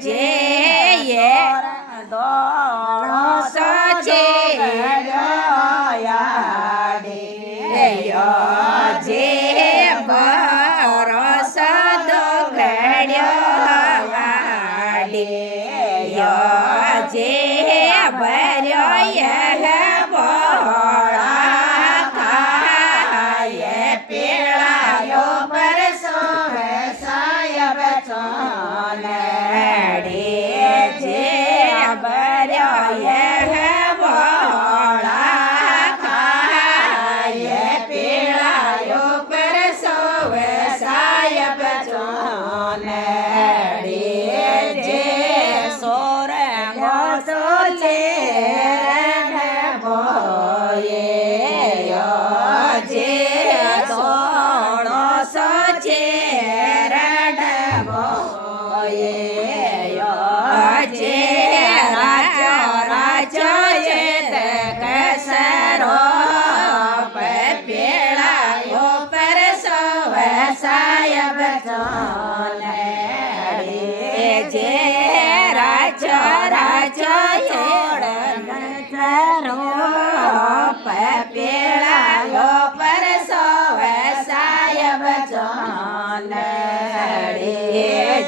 જે દોડો સચે જે બરસ દો ઘડ્યો જે ભર્યો બોળા ખાય પીળાયો પરસો સાયબ ચોલડે જે ભર્યો બોળા ખાય પીળાયો પરસો સાયબ ચોલડે જે સોરંગો સોલે જે સોળો સચે જે રાજો રાજો કસરો પેળાયો પરસો સાયબ ચોલડે જે રાજો રાજો પેળાયો પરસો સાયબ ચોલડે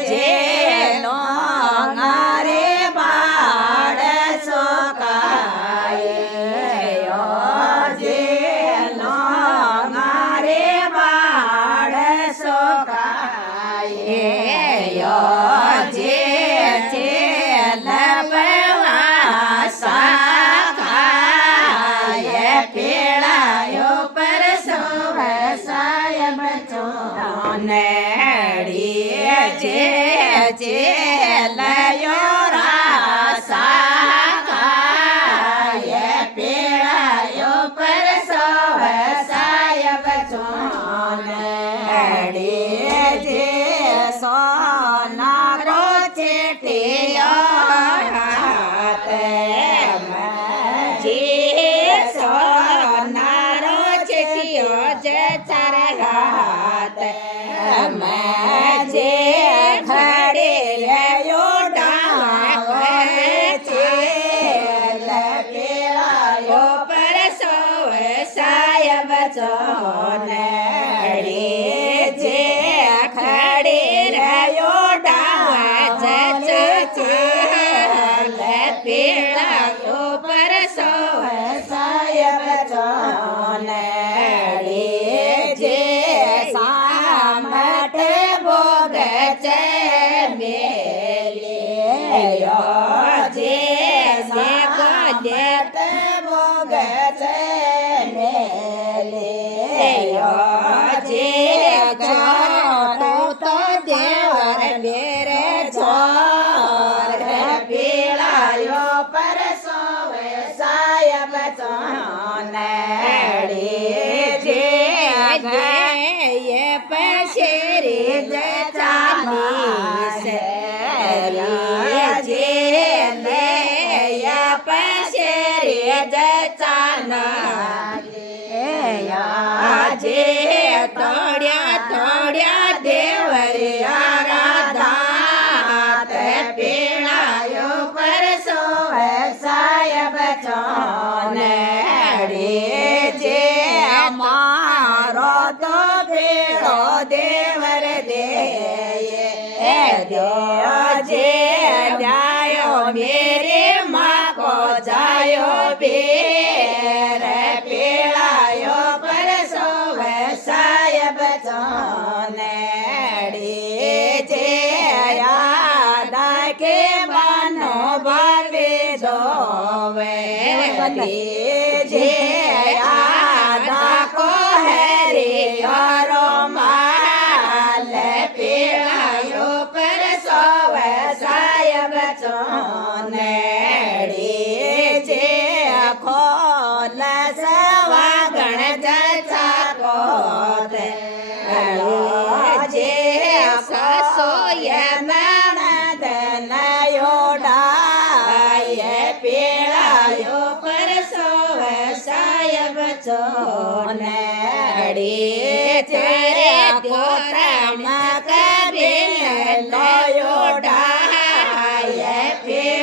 જે નો ગારે બાળ સોકાય જે નો ગારે બાળ સોકાય જે પીળાયો પરસો સાયબ ચોલડે જે લયો રાસા ખાય પીળાયો પરસો સાયબ ચોલડે જે સોનારો ચેટિયો હાથ જે સોનારો ચેટિયો જે ચાર હાથ જે ખડે લ્યો ડાવ છે પીળાયો પરસો સાયબ ચોલડે જે ખડે રહ્યો ડાવ છે પીળાયો પરસો સાયબ ચોલડે જે સામટ ભોગ છે મેલ્યો જે ગોલેત ભોગ છે મેલ્યો જે છોટો તો દેવર બેરે છોર પીળાયો પરસો સાયબ ચોલડે જે ગયે પશેરી જે ચાલીસ જે લે પશેરી જે ચાલીસ જે તોડ્યા તોડ્યા દેવરિયા રાધાત પીળાયો પરસો સાયબ ચોલડે જે મારો તો પીળો દેવર દે જે ડાયો મેરે માં કો જાયો બેર પીળાયો પરસો સાયબ ચોલડે જે યાદ કે બનો ભવે દોવે જે યાદ કો હરે યારો માલ પીળાયો પરસો સાયબ ચોલડે જે ખોલ સવાગણ જચા કોત જે સસોય નણદ નયોડાય પીળાયો પરસો સાયબ ચોલડે જે કોતમ કબીલ લયો ફેર